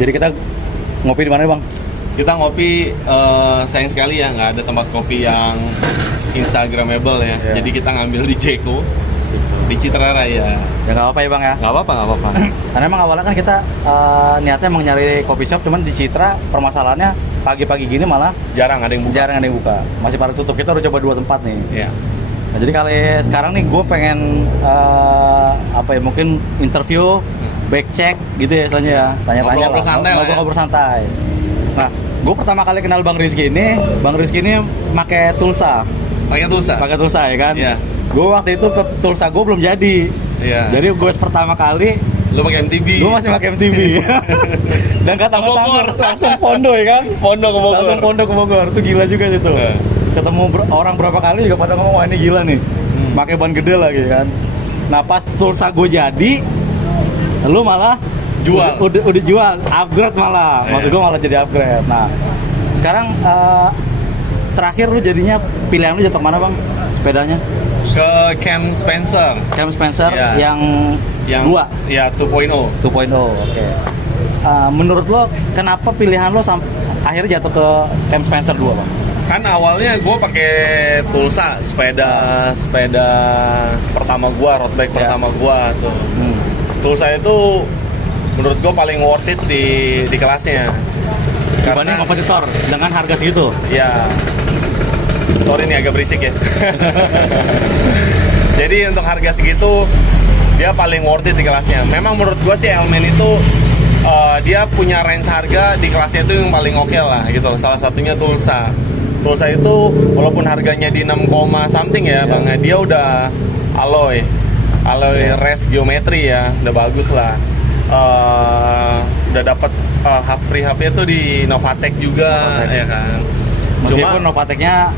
Jadi kita ngopi di mana bang? Kita ngopi, sayang sekali ya nggak ada tempat kopi yang instagramable ya. Yeah. Jadi kita ngambil di Ceko, di Citra Raya. Ya nggak apa-apa ya bang ya. Nggak apa-apa. Karena emang awalnya kan kita niatnya emang nyari kopi shop, cuman di Citra permasalahannya pagi-pagi gini malah Jarang ada yang buka. jarang ada yang buka. Masih pada tutup. Kita udah coba 2 tempat nih. Iya. Nah, jadi kali sekarang nih gue pengen mungkin interview, back check gitu ya istilahnya ya, tanya-tanya Ngobrol santai lah ya. ngobrol santai. Nah, gue pertama kali kenal Bang Rizky ini pakai Tulsa Pakai Tulsa. ya kan? Iya. Gue waktu itu Tulsa gue belum jadi. Iya. Jadi gue pertama kali Lu pakai MTB. gue masih pakai MTV. Dan kata Bogor. langsung Pondo ya kan? Pondo ke Bogor. Langsung Pondo ke Bogor. Itu gila juga itu. Iya. Ketemu orang berapa kali juga pada ngomong wah ini gila nih. Pakai ban gede lagi kan. Nah, pas Tulsa gue jadi, lu malah Jual. udah jual, upgrade malah. Maksud gue malah jadi upgrade. Nah, sekarang terakhir lu jadinya pilihan lu jatuh kemana bang? Sepedanya? Ke Camp Spencer. Camp Spencer Ya. yang 2? Ya 2.0. 2.0, oke. Menurut lo kenapa pilihan lo akhirnya jatuh ke Camp Spencer 2 bang? Kan awalnya gue pakai Tulsa, sepeda pertama gua, road bike Ya. pertama gua tuh. Tulsa itu menurut gue paling worth it di kelasnya. Dibanding kompetitor dengan harga segitu. Ya, sorry nih agak berisik ya. Jadi untuk harga segitu dia paling worth it di kelasnya. Memang menurut gue sih Elmen itu dia punya range harga di kelasnya itu yang paling oke lah gitu. Salah satunya Tulsa. Tulsa itu walaupun harganya di 6, something ya bang, dia udah alloy rest geometri ya, udah bagus lah. Udah dapat hub free hubnya tuh di Novatec juga. Ya kan. Meskipun Novatec-nya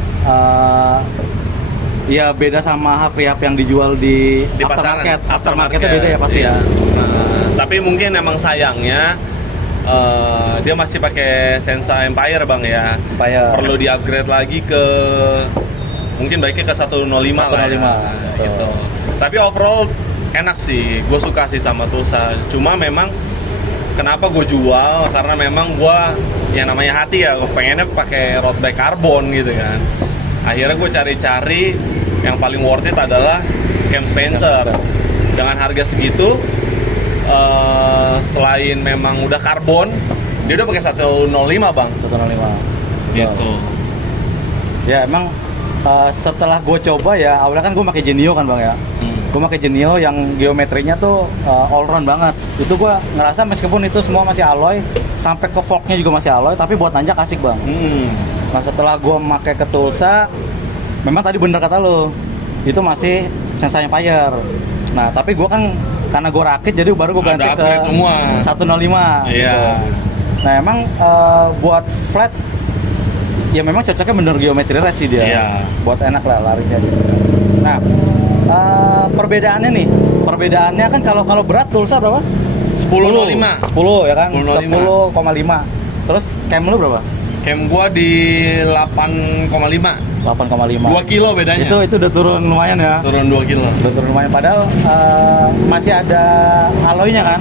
ya beda sama hub yang dijual di aftermarket. Aftermarketnya beda ya pasti ya. Nah, tapi mungkin emang sayangnya dia masih pakai Sensa Empire bang ya. Empire. Perlu di-upgrade lagi ke mungkin baiknya ke 105 lah ya. 105, Gitu. Tapi overall enak sih, gue suka sih sama Tulsa. Cuma memang kenapa gue jual, karena memang gue yang namanya hati ya, gue pengennya pakai road bike karbon gitu kan. Akhirnya gue cari-cari yang paling worth it adalah Camp Spencer. Dengan harga segitu, selain memang udah karbon, dia udah pakai 105 bang. 105. Gitu. Ya emang setelah gue coba ya, awalnya kan gue pakai Genio kan bang ya. Gue pakai Genio yang geometrinya tuh all round banget. Itu gue ngerasa meskipun itu semua masih alloy, sampai ke forknya juga masih alloy, tapi buat nanjak asik bang. Nah setelah gue pakai ke Tulsa, memang tadi bener kata lo, itu masih Sensa Empire. Nah tapi gue kan karena gue rakit jadi baru gue ganti ke semua. 105. Iya. Gitu. Nah emang buat flat ya memang cocoknya bener geometri race sih dia. Iya. Buat enak lah larinya gitu. Nah perbedaannya kan kalau berat Tulsa berapa? 10,05. 10 ya kan? 10,05. 10,5. Terus cam lu berapa? Cam gua di 8,5. 8,5. 2 kilo bedanya. Itu udah turun lumayan ya. Turun 2 kilo. Udah turun lumayan padahal masih ada alloynya kan?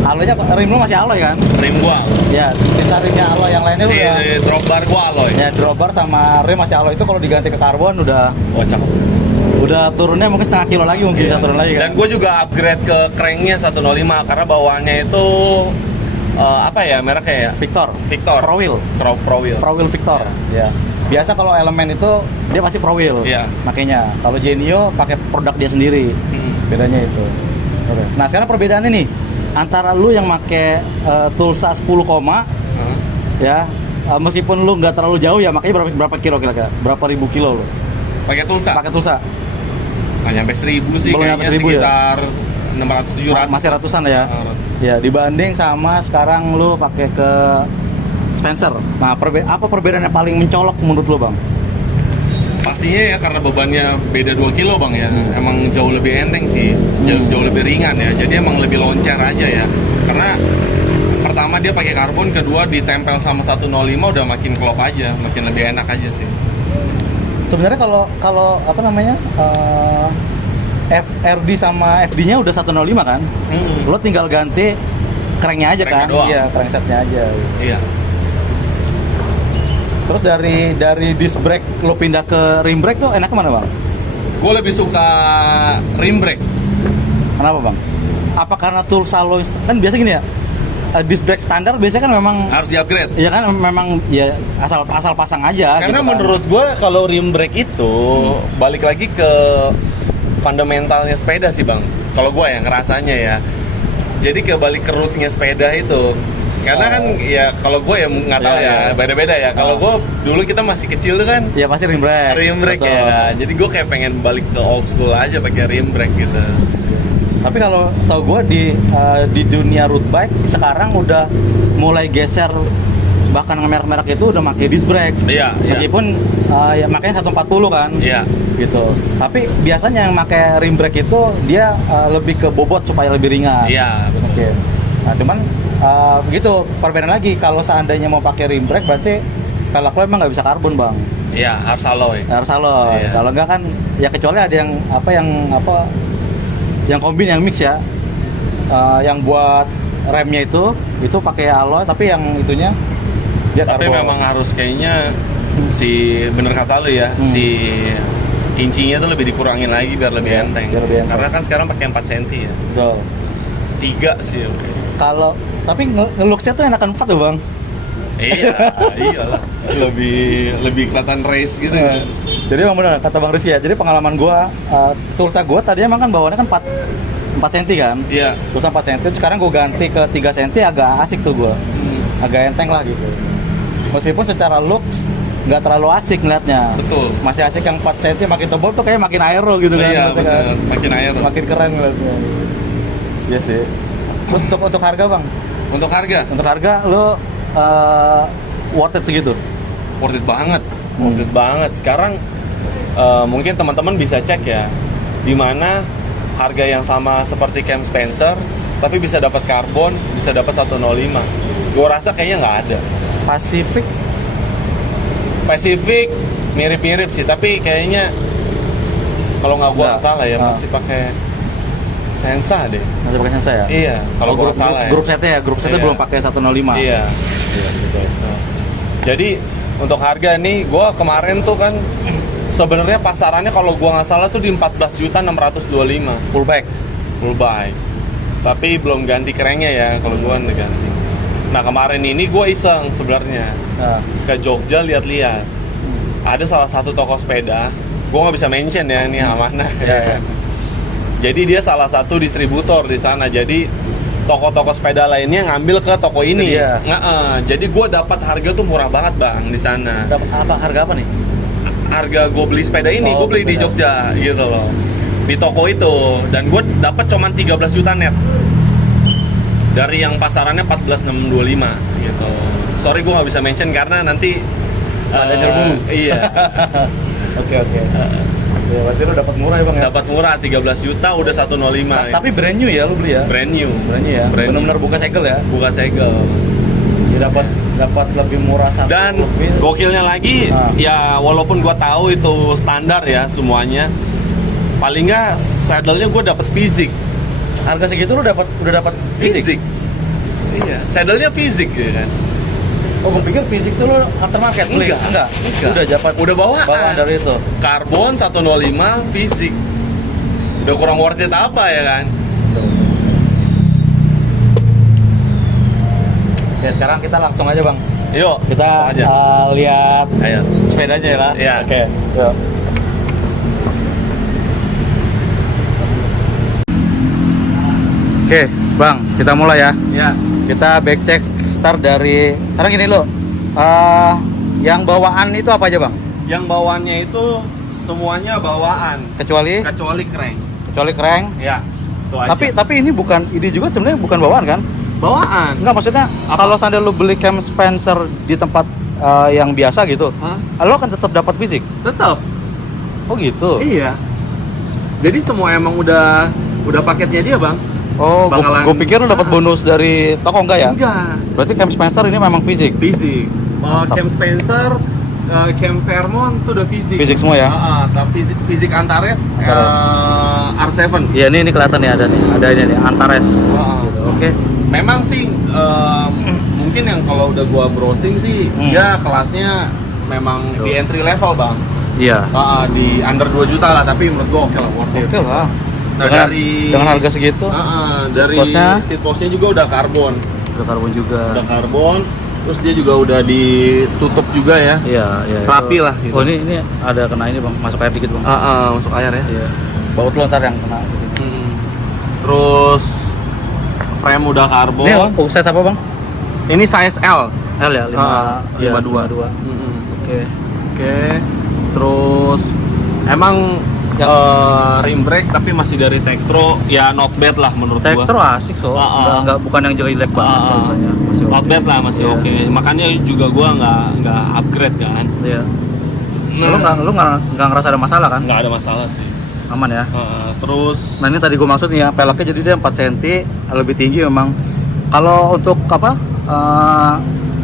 Alloynya rim lu masih alloy kan? Rim gua. Ya, sisa rimnya alloy yang lainnya Si udah. drop bar gua alloy. Ya drop bar sama rim masih alloy itu kalau diganti ke karbon udah Kocak. udah turunnya mungkin setengah kilo lagi mungkin bisa turun lagi kan. Dan gue juga upgrade ke cranknya 105 karena bawaannya itu apa ya mereknya ya? Victor Pro Wheel. Pro Wheel. Pro Wheel Victor. Ya. Biasa kalau elemen itu dia pasti Pro Wheel. Iya. Makanya kalau Genio pakai produk dia sendiri. Bedanya itu. Oke. Nah, sekarang perbedaannya nih antara lu yang pakai Tulsa 10 ya, meskipun lu nggak terlalu jauh ya, makanya berapa kilo kira-kira? Berapa ribu kilo lu? Pakai Tulsa? Pakai Tulsa. Nggak nyampe 1000 sih, Belum kayaknya nyampe 1000 ya? sekitar 600-700. Masih ratusan ya? Ya, dibanding sama sekarang lu pakai ke Spencer. Nah, apa perbedaan yang paling mencolok menurut lu bang? Pastinya ya karena bebannya beda 2 kilo bang ya. Emang jauh lebih enteng sih, jauh lebih ringan ya. Jadi emang lebih loncer aja ya. Karena pertama dia pakai karbon, kedua ditempel sama 105 udah makin klop aja, makin lebih enak aja sih. Sebenarnya kalau apa namanya FRD sama FD-nya udah 105 kan? Lo tinggal ganti cranknya aja Cranknya kan? doang. Iya, cranksetnya aja. Iya. Terus dari disc brake lo pindah ke rim brake tuh enak mana bang? Gue lebih suka rim brake. Kenapa bang? Apa karena toolsa lo kan biasa gini ya? Disc brake standar biasanya kan memang Harus di-upgrade. ya kan memang ya asal pasang aja. Karena gitu kan. menurut gue kalau rim brake itu balik lagi ke fundamentalnya sepeda sih bang. Kalau gue yang ngerasanya ya. Jadi kebalik ke rootnya sepeda itu. Karena kan ya kalau gue ya nggak tahu Iya, ya iya. beda-beda ya. Kalau gue dulu kita masih kecil tuh kan Ya pasti rim brake. rim brake Betul. ya. Jadi gue kayak pengen balik ke old school aja pakai rim brake gitu. Tapi kalau setahu gue di dunia road bike sekarang udah mulai geser, bahkan merek-merek itu udah pakai disc brake. Iya. Meskipun ya makanya 140 kan. Iya. Gitu. Tapi biasanya yang pakai rim brake itu dia lebih ke bobot supaya lebih ringan. Iya. Oke. Nah, cuman begitu perbedaan lagi kalau seandainya mau pakai rim brake berarti velg lo emang nggak bisa karbon bang. Iya harus alloy. Harus alloy. Iya. Kalau enggak kan ya kecuali ada yang kombin yang mix ya. Yang buat remnya itu pakai alloy tapi yang itunya dia Tapi karbon. memang harus kayaknya si bener kata lu ya, si incinya tuh lebih dikurangin lagi biar lebih enteng. biar lebih enteng. Karena kan sekarang pakai 4 cm ya. Betul. 3 sih oke. Kalau tapi nge-looksnya tuh enakan 4 tuh bang. Iya, iyalah. Lebih kelihatan race gitu kan. Jadi emang benar kata Bang Rizky ya. Jadi pengalaman gua Tulsa gua tadi emang kan bawaannya kan 4 cm kan. Iya. Tulsa 4 cm, sekarang gua ganti ke 3 cm agak asik tuh gua. Agak enteng lah gitu. Meskipun secara looks nggak terlalu asik ngeliatnya. Betul. Masih asik yang 4 cm makin tebal tuh kayak makin aero gitu kan. Iya, gitu kan. benar. Makin air. Makin keren ngeliatnya. Iya sih. Terus untuk harga Bang? Untuk harga, Untuk harga lo worth it segitu? worth it banget. Worth it banget. Sekarang mungkin teman-teman bisa cek ya di mana harga yang sama seperti Cam Spencer tapi bisa dapat karbon, bisa dapat 105. Gue rasa kayaknya nggak ada. Pacific mirip-mirip sih, tapi kayaknya kalau nggak gua Nggak. salah ya masih pakai Sensa deh. Masih pakai Sensa ya? Iya, kalau gua salah ya. Grup setnya Iya. belum pakai 105. Iya. Betul. Jadi untuk harga nih, gua kemarin tuh kan sebenarnya pasarannya kalau gua nggak salah tuh di 14.625 Full bike. full buy. Tapi belum ganti kerennya ya kalau gua udah ganti. Nah kemarin ini gua iseng sebenarnya Nah, ke Jogja lihat-lihat. Ada salah satu toko sepeda, gua nggak bisa mention ya ini mana. Iya. Jadi dia salah satu distributor di sana. Jadi toko-toko sepeda lainnya ngambil ke toko ini. Iya. Jadi gue dapat harga tuh murah banget bang di sana. harga apa nih? Harga gue beli sepeda ini, Oh, gue beli di sepeda. Jogja gitu loh. Di toko itu dan gue dapat cuman 13 juta net. Dari yang pasarannya 14.625 gitu. Sorry gue nggak bisa mention karena nanti Ada nyerbu. Iya. Oke. Ya, berarti lu dapat murah ya Bang ya? Dapat murah 13 juta udah 105. Tapi brand new ya lu beli ya? brand new. Brand new ya? Brand new. Benar-benar buka segel ya? Buka segel. Ya, dapat lebih murah satu. Dan lebih. gokilnya lagi, Nah. ya walaupun gua tahu itu standar ya semuanya, paling nggak saddle-nya gue dapet fisik. Harga segitu lu udah dapat fisik. Iya, saddle-nya fisik ya kan. Oh, gue pikir fisik tuh lu aftermarket beli. Enggak. Udah dapat Udah bawaan. bawaan dari itu. Karbon 105 fisik. Udah kurang worth it apa ya kan? Ya, sekarang kita langsung aja Bang. Yuk, Kita langsung aja. lihat Ayo. sepedanya ya lah. Iya. Oke. Yuk. Oke, Bang, kita mulai ya. Ya. Kita back check start dari sekarang gini lo. Yang bawaan itu apa aja Bang? Yang bawaannya itu semuanya bawaan, Kecuali kecuali crank. crank. Ya. Itu aja. Tapi ini juga sebenarnya bukan bawaan kan? bawaan. Enggak, maksudnya kalau seandainya lo beli Cam Spencer di tempat yang biasa gitu, Hah? lo akan tetap dapat fisik. Tetap. Oh gitu. Iya. Jadi semua emang udah paketnya dia, Bang. Oh, Bakalan- gue pikir lo dapat bonus dari toko enggak ya? Enggak. Berarti Cam Spencer ini memang fisik. Fisik. Mantap. Cam Spencer, Cam Fairmont tuh udah fisik. Fisik semua ya? Tapi fisik Antares, Antares. R7. Iya, ini kelihatan ya ada nih. Ada ini nih Antares. Wow. Gitu. Oke. memang sih mungkin yang kalau udah gua browsing sih dia kelasnya memang di entry level bang. Iya. Di under 2 juta lah, tapi menurut gua oke lah, worth it. Oke lah. Nah, dengan harga segitu, dari seat postnya juga udah karbon. udah karbon juga. Udah karbon, terus dia juga udah ditutup juga ya. Iya, iya. Rapi itu. lah gitu. Oh, ini ada kena ini bang, masuk air dikit bang. Masuk air ya. Iya. Baut lontar yang kena. Terus frame udah karbon. Ini size apa bang? Ini size L. L ya, 52. Oke. Oke. Terus emang rim brake tapi masih dari Tektro, ya not bad lah menurut gua. Tektro asik enggak bukan yang jelek banget rasanya. Masih Not bad lah, masih Iya. oke. Makanya juga gua nggak upgrade kan. Iya. Lu nggak ngerasa ada masalah kan? Nggak ada masalah sih. Aman ya. Terus Nah ini tadi gue maksud nih ya, peleknya jadi dia 4 cm lebih tinggi memang. Kalau untuk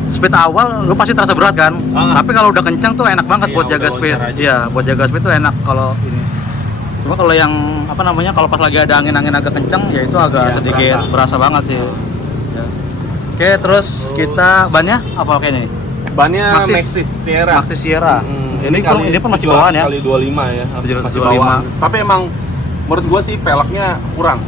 speed awal lu pasti terasa berat kan. Tapi kalau udah kencang tuh enak banget buat jaga speed. Iya, buat jaga speed tuh enak kalau ini. Cuma kalau yang kalau pas lagi ada angin-angin agak kencang ya itu agak sedikit berasa banget sih. Ya. Oke, terus kita bannya apa kayaknya nih? bannya Maxxis Sierra. Maxxis Sierra. Ini pun masih bawaan ya. Kali 25 ya. 725. Masih bawaan. Tapi emang menurut gua sih peleknya kurang.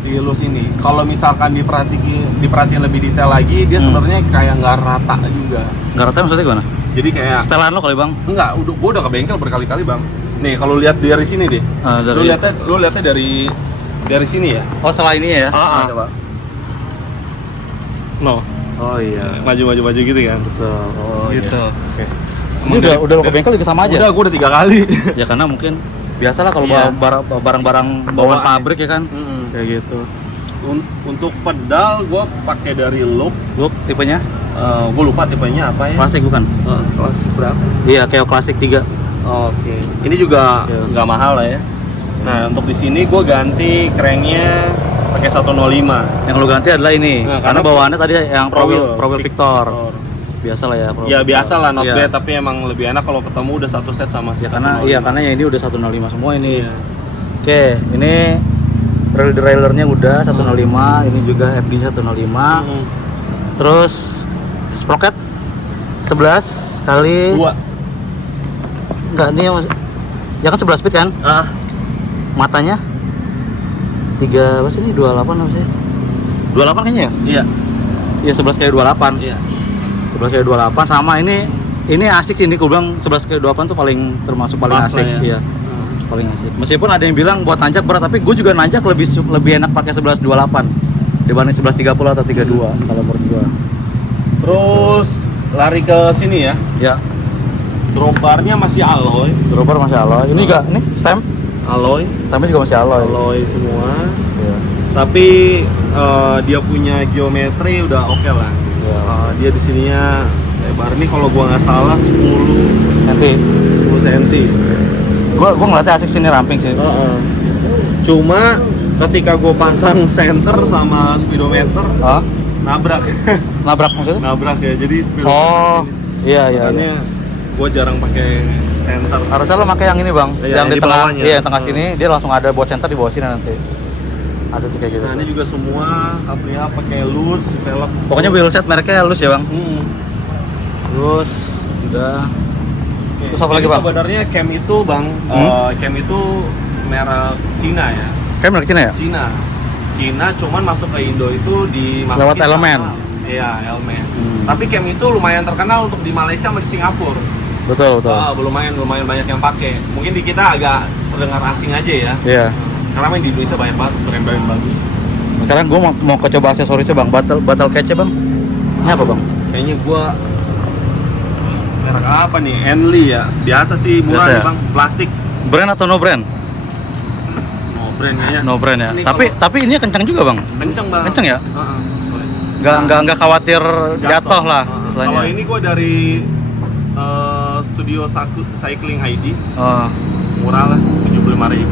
Si Lus ini. Kalau misalkan diperhatiin lebih detail lagi, dia sebenarnya kayak nggak rata juga. Nggak rata maksudnya gimana? Jadi kayak Setelan lo kali bang? enggak, gua udah ke bengkel berkali-kali bang. Nih kalau lihat dari sini deh. Lu lihatnya dari sini ya. Oh setelah ini ya? Coba. No. Oh iya. Maju gitu kan. Betul. Oh Gitu. iya. Oke. Ini udah lo ke bengkel juga sama aja? Udah, gua udah 3 kali. Ya karena mungkin biasalah kalau Iya. barang-barang bawaan pabrik ya kan, kayak gitu. Untuk pedal gua pakai dari Look. Look tipenya? Gua lupa tipenya apa ya. Klasik bukan? Klasik berapa? Iya, kayak klasik 3. Oke. Ini juga nggak mahal lah ya. Nah, untuk di sini gua ganti cranknya pakai 105. Yang lo ganti adalah ini, Nah, karena bawaannya tadi yang Pro Wheel Victor. Biasa lah ya. Ya biasa lah, not Iya. bad, tapi emang lebih enak kalau ketemu udah satu set sama si Ya karena 105. karena ya ini udah 105 semua ini. Iya. Oke, ini rail derailleur-nya udah 105, ini juga FD 105. Terus sprocket 11 kali 2. enggak ini ya kan 11 speed kan? Matanya 3 apa sih ini 28 apa sih? 28 kayaknya ya? Iya. Iya 11 kali 28. Iya. 11 kali 28 sama ini asik sih, ini gue bilang 11 kali 28 tuh termasuk paling Pas asik lah ya. iya. Paling asik. Meskipun ada yang bilang buat nanjak berat, tapi gue juga nanjak lebih enak pakai 1128 dibanding 1130 atau 32 kalau menurut gue. Terus lari ke sini ya. Ya, Dropbarnya masih alloy. dropper masih alloy. Ini enggak, ini stem. Alloy. Stemnya juga masih alloy. Alloy semua. Iya. Tapi dia punya geometri udah oke lah. Iya. Dia di sininya lebar nih kalau gua nggak salah 10 Nanti cm. gua ngeliatnya asik sini, ramping sih. Cuma ketika gua pasang center sama speedometer nabrak. Nabrak maksudnya? Nabrak ya. Jadi speedometer Oh, sini. iya. Makanya gua jarang pakai center. Harusnya lo pakai yang ini bang, Iya, yang di tengah, bawahnya. iya tengah sini dia langsung ada buat center di bawah sini nanti. Ada tuh kayak gitu. Nah, ini juga semua apria pakai loose, velg. Pokoknya wheelset mereknya halus ya bang. Terus udah. Oke. Terus apa lagi, Jadi Bang? sebenarnya cam itu bang, cam itu merek Cina ya. Kayak merek Cina ya? Cina cuman masuk ke Indo itu dimasukin Lewat Elemen. Iya, Elemen. Tapi cam itu lumayan terkenal untuk di Malaysia sama di Singapura. Betul. Lumayan banyak yang pakai. Mungkin di kita agak terdengar asing aja ya. Iya. Karena main di Indonesia banyak banget brand-brand bagus. Sekarang gue mau coba aksesorisnya bang, battle catch bang. Ini apa bang? Kayaknya gua merek apa nih? Enly ya. Biasa sih murah Biasa nih ya? bang, plastik. Brand atau no brand? Oh, brand kayaknya. No brand ya. Ini Tapi ini kencang juga bang. Kenceng bang. Kenceng ya? Sorry. Nggak khawatir jatuh lah. istilahnya. Kalau ini gua dari Studio Cycling ID, Oh. murah lah, 75.000.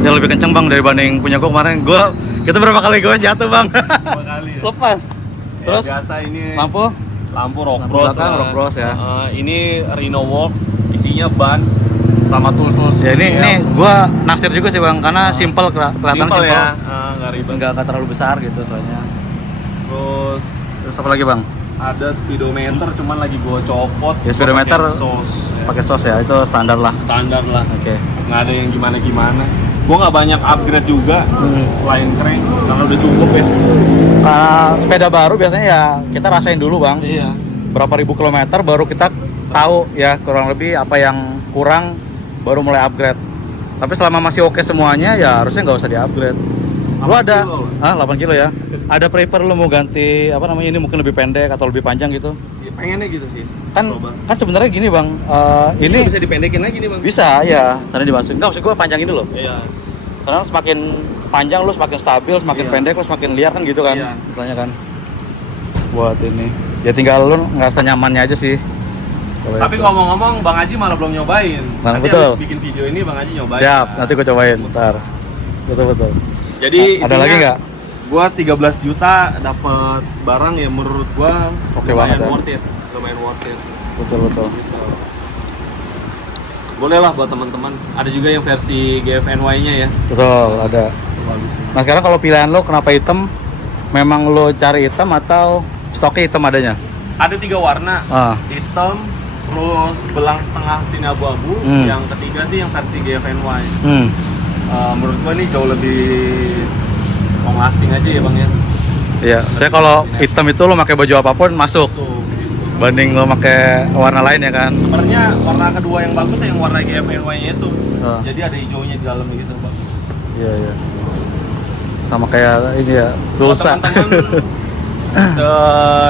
Yang lebih kenceng bang dibanding punya gue kemarin. Kita berapa kali gue jatuh bang. 2 kali ya. Lepas. Terus biasa ini lampu? lampu rock Lampu bros belakang rock bros ya. Ini Rhino Walk, isinya ban sama tools Ya ini gua naksir juga sih Bang, karena simple, kelihatan simple. ya, nggak ribet. Nggak terlalu besar gitu soalnya. Terus apa lagi Bang? Ada speedometer, cuman lagi gua copot. Ya, speedometer pakai sos pakai sos ya. ya, itu standar lah. Standar lah. Oke. Nggak ada yang gimana-gimana. Gua nggak banyak upgrade juga selain crank, karena udah cukup ya. Karena sepeda baru biasanya ya kita rasain dulu Bang. Iya. Berapa ribu kilometer baru kita tahu ya kurang lebih apa yang kurang, baru mulai upgrade. Tapi selama masih oke semuanya ya harusnya nggak usah di-upgrade. Lu ada 8 kilo ya. Ada prefer lu mau ganti apa namanya, ini mungkin lebih pendek atau lebih panjang gitu? Ya, pengennya gitu sih. Kan sebenarnya gini Bang, ini bisa dipendekin lagi nih Bang. bisa ya, sana dimasukin. Enggak, maksud gua panjang ini loh. Iya. Karena semakin panjang lu semakin stabil, semakin Iya. pendek lu semakin liar kan gitu kan. Iya. Misalnya kan. Buat ini. Ya tinggal lu ngerasa nyamannya aja sih. Kalau Tapi itu. ngomong-ngomong, Bang Haji malah belum nyobain. Nah, Nanti betul. habis bikin video ini Bang Haji nyobain. Siap, nanti gua cobain ntar. Betul. Jadi Ada lagi nggak? Gua 13 juta dapat barang yang menurut gua Oke banget ya. lumayan worth it. Betul. Gitu. Boleh lah buat teman-teman. Ada juga yang versi GFNY-nya ya. Betul, ada. Nah sekarang kalau pilihan lo kenapa hitam? Memang lo cari hitam atau stoknya hitam adanya? Ada 3 warna. Ah. Hitam, terus belang setengah sini abu-abu. Hmm. Yang ketiga tuh yang versi GFNY. Hmm. Menurut gua ini jauh lebih long lasting aja ya Bang ya. Iya, saya kalau hitam itu lo pakai baju apapun masuk. Tuh, gitu. Banding lo pakai warna lain ya kan? Sebenarnya warna kedua yang bagus yang warna GFNY-nya itu. Ah. Jadi ada hijaunya di dalamnya gitu Bang. Iya. Sama kayak ini ya, Kalau pulsa. teman-teman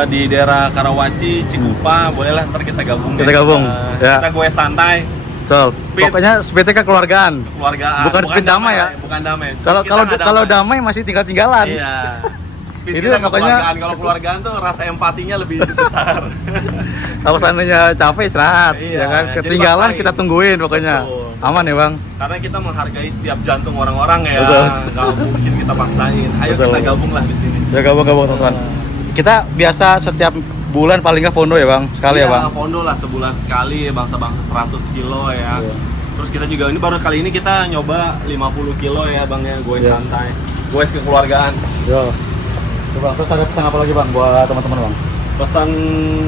di daerah Karawaci, Cikupa, bolehlah ntar kita gabung. Kita gabung, ya. Kita gue santai, Betul. Speed. Pokoknya speednya kekeluargaan. keluargaan. Bukan speed damai ya? Bukan damai. Speed Kalau kita kalau nggak kalau damai masih tinggal-tinggalan. Iya. Speed Ini kita nggak pokoknya- keluargaan. Kalau keluargaan tuh rasa empatinya lebih besar. Kalau seandainya capek istirahat, Iya, ya kan? jadi Ketinggalan paksain. kita tungguin pokoknya. Betul. Aman ya bang? Karena kita menghargai setiap jantung orang-orang ya. Betul. Nggak mungkin kita paksain. Ayo Betul. kita gabung lah di sini. Ya gabung teman-teman. Kita biasa setiap bulan paling nggak fondo ya bang? Sekali ya bang? Pondo lah sebulan sekali, bangsa-bangsa 100 kilo ya. Iya. Terus kita juga ini baru kali ini kita nyoba 50 kilo ya bang ya, gue Iya. santai, gue kekeluargaan. Yo. Coba terus ada pesan apa lagi bang buat teman-teman bang? Pesan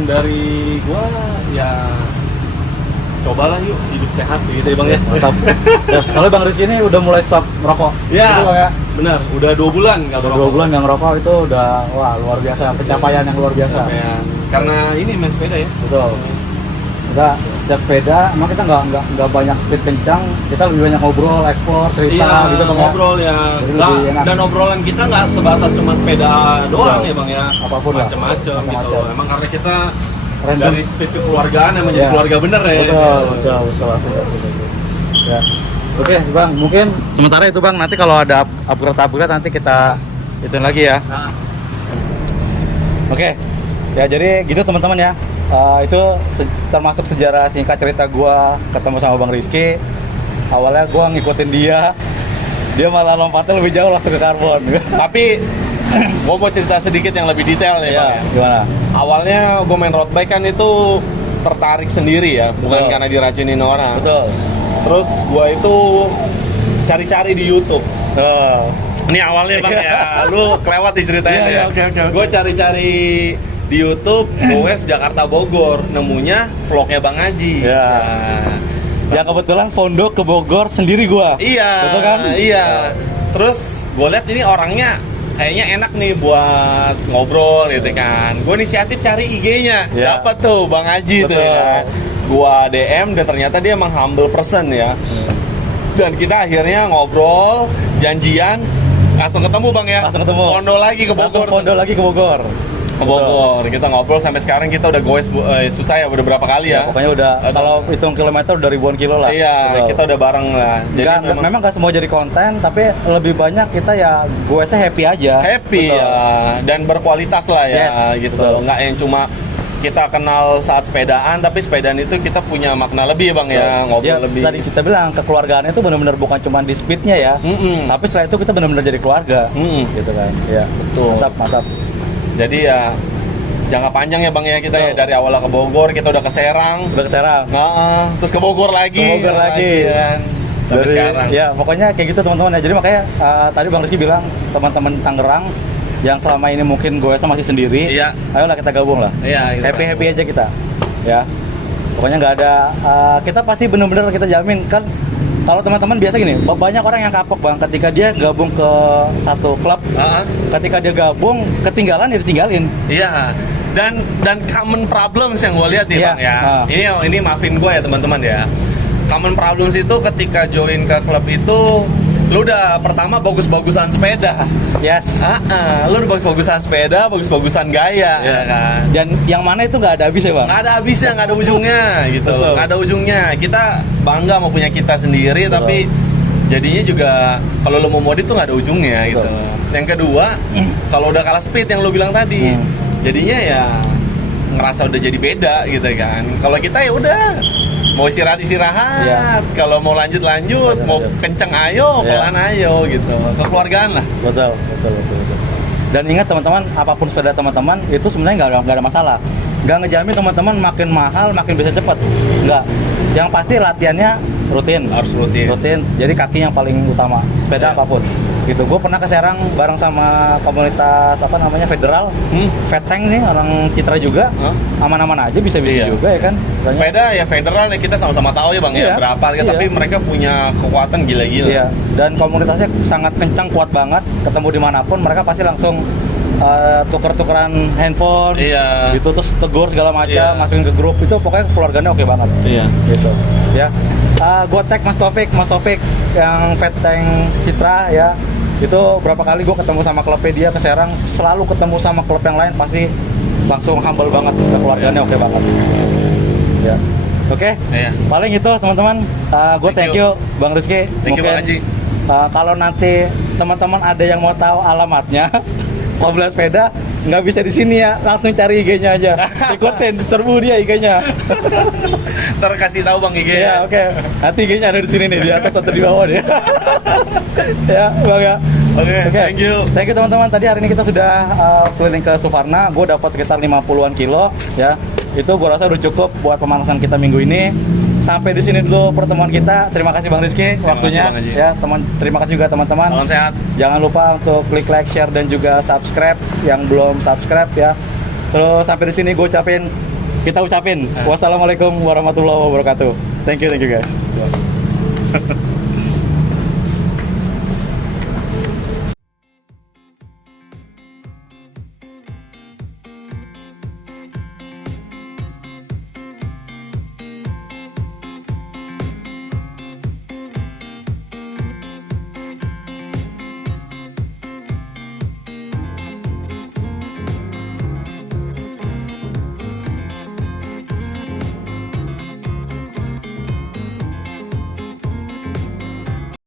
dari gue ya cobalah yuk hidup sehat gitu ya bang ya. Mantap. Ya, kalau bang Rizky ini udah mulai stop merokok. Ya, Gitu, Bang, ya. benar. Udah 2 bulan nggak Udah 2 bulan nggak ngerokok itu udah wah luar biasa, pencapaian yang luar biasa. Karena ini main sepeda ya. Betul. Kita setiap sepeda, emang kita nggak banyak speed kencang, kita lebih banyak ngobrol, eksplor, cerita Iya, gitu bang. Ya. ngobrol ya. Jadi Nggak- lebih enak. dan obrolan kita nggak sebatas cuma sepeda doang ya bang ya. Apapun lah. Macem-macem gitu. Macem-macem. Emang karena kita Random. dari speed kekeluargaan emang jadi Iya. keluarga bener ya. Betul, asli. Ya. Oke bang, mungkin sementara itu bang, nanti kalau ada upgrade nanti kita ituin lagi ya. Nah, Oke, ya jadi gitu teman-teman ya. Itu termasuk sejarah singkat cerita gua ketemu sama Bang Rizky. Awalnya gua ngikutin dia malah lompatnya lebih jauh langsung ke karbon. tapi gue mau cerita sedikit yang lebih detail ya Iya, bang ya. gimana? Awalnya gue main road bike kan itu tertarik sendiri ya, bukan Betul. karena diracunin orang. Betul. Terus gue itu cari-cari di YouTube. Oh. Ini awalnya bang ya, lu kelewat di ceritanya Iya, ya. oke. Gue cari-cari di YouTube, goes Jakarta Bogor, nemunya vlognya Bang Haji. Iya. Ya kebetulan Fondo ke Bogor sendiri gua. Iya. Betul kan? Iya. Terus gue lihat ini orangnya kayaknya enak nih buat ngobrol gitu kan. Gue inisiatif cari IG-nya, Iya. dapat tuh Bang Haji tuh. Betul. Ya. Gua DM dan ternyata dia emang humble person ya. Dan kita akhirnya ngobrol, janjian, langsung ketemu Bang ya. Langsung ketemu. Fondo lagi ke Langsung Bogor. Fondo lagi ke Bogor. Ke Bogor. Kita ngobrol sampai sekarang kita udah goes susah ya udah berapa kali ya. Pokoknya udah kalau hitung kilometer udah ribuan kilo lah. Iya, Betul. kita udah bareng lah. Jadi Memang gak semua jadi konten, tapi lebih banyak kita ya gue happy aja. happy Betul. ya dan berkualitas lah ya Yes, gitu. betul. Nggak yang cuma kita kenal saat sepedaan, tapi sepedaan itu kita punya makna lebih bang ya, ngobrol Ya, lebih. tadi kita bilang kekeluargaan itu benar-benar bukan cuma di speednya ya, Mm-mm. tapi setelah itu kita benar-benar jadi keluarga, Mm-mm. gitu kan. Ya, Betul. mantap. Jadi ya jangka panjang ya Bang ya kita ya Betul. dari awal ke Bogor, kita udah ke Serang. Udah ke Serang. Nah, terus ke Bogor lagi. Ke Bogor lagi. kan. Sampai sekarang. Ya pokoknya kayak gitu teman-teman ya. Jadi makanya tadi Bang Rizky bilang teman-teman Tangerang yang selama ini mungkin goesnya masih sendiri, Iya. ayolah kita gabung lah. Iya, gitu. Happy aja kita, ya. Pokoknya nggak ada, kita pasti bener-bener kita jamin kan. Kalau teman-teman biasa gini, banyak orang yang kapok Bang ketika dia gabung ke satu klub, Ah, ketika dia gabung ketinggalan ya ditinggalin. iya. Dan common problems yang gue lihat nih Iya. Bang ya. Ah. Ini maafin gue ya teman-teman ya. Common problems itu ketika join ke klub itu lu udah pertama bagus-bagusan sepeda. Yes. Lu udah bagus-bagusan sepeda, bagus-bagusan gaya, Iya. ya kan? Dan yang mana itu nggak ada habisnya Bang. Nggak ada habisnya, nggak ada ujungnya gitu. Betul. Nggak ada ujungnya. Kita bangga mau punya kita sendiri, Betul. tapi jadinya juga kalau lo mau modif tuh nggak ada ujungnya gitu. Betul. Yang kedua, kalau udah kalah speed yang lo bilang tadi, jadinya ya ngerasa udah jadi beda gitu kan. Kalau kita ya udah mau istirahat, Iya. kalau mau lanjut, Lanjut. mau kenceng ayo, Iya. pelan ayo gitu. Kekeluargaan lah. Betul. Dan ingat teman-teman, apapun sepeda teman-teman itu sebenarnya nggak ada masalah. Nggak ngejamin teman-teman makin mahal makin bisa cepet. Nggak. Yang pasti latihannya rutin. Harus rutin. Jadi kaki yang paling utama. Sepeda Iya. apapun. Gitu. Gue pernah ke Serang bareng sama komunitas apa namanya Federal. Veteng nih orang Citra juga. Hah? Aman-aman aja bisa Iya. juga ya kan. Misalnya. Sepeda ya federal ya kita sama-sama tahu ya Bang Iya. ya berapa harga, Iya. tapi mereka punya kekuatan gila-gila. Iya, dan komunitasnya sangat kencang, kuat banget. Ketemu dimanapun, mereka pasti langsung tuker-tukeran handphone, Iya. gitu, terus tegur segala macam, Iya. masukin ke grup. Itu pokoknya keluarganya oke banget, Iya. gitu. Ya, gue tag Mas Taufik yang Veteng Citra ya. Itu berapa kali gue ketemu sama klubnya dia ke Serang, selalu ketemu sama klub yang lain pasti langsung humble banget, keluarganya oke banget. Ya. Oke, Iya. paling itu teman-teman. Gue thank Thank you Bang Rizky. Thank you, Bang Haji. Kalau nanti teman-teman ada yang mau tahu alamatnya, mau beli sepeda, nggak bisa di sini ya, langsung cari IG-nya aja. Ikutin, serbu dia IG-nya. Ntar kasih tahu Bang IG Ya, oke. Nanti IG-nya ada di sini nih, di atas atau di bawah dia. Ya, Bang ya. Oke, thank you. Thank you teman-teman. Tadi hari ini kita sudah keliling ke Suvarna. Gue dapat sekitar 50-an kilo ya. Itu gue rasa udah cukup buat pemanasan kita minggu ini. Sampai di sini dulu pertemuan kita. Terima kasih Bang Rizky waktunya. Bang Haji. Ya, terima kasih juga teman-teman. Salam sehat. Jangan lupa untuk klik like, share dan juga subscribe yang belum subscribe ya. Terus sampai di sini kita ucapin wassalamualaikum warahmatullahi wabarakatuh. Thank you guys.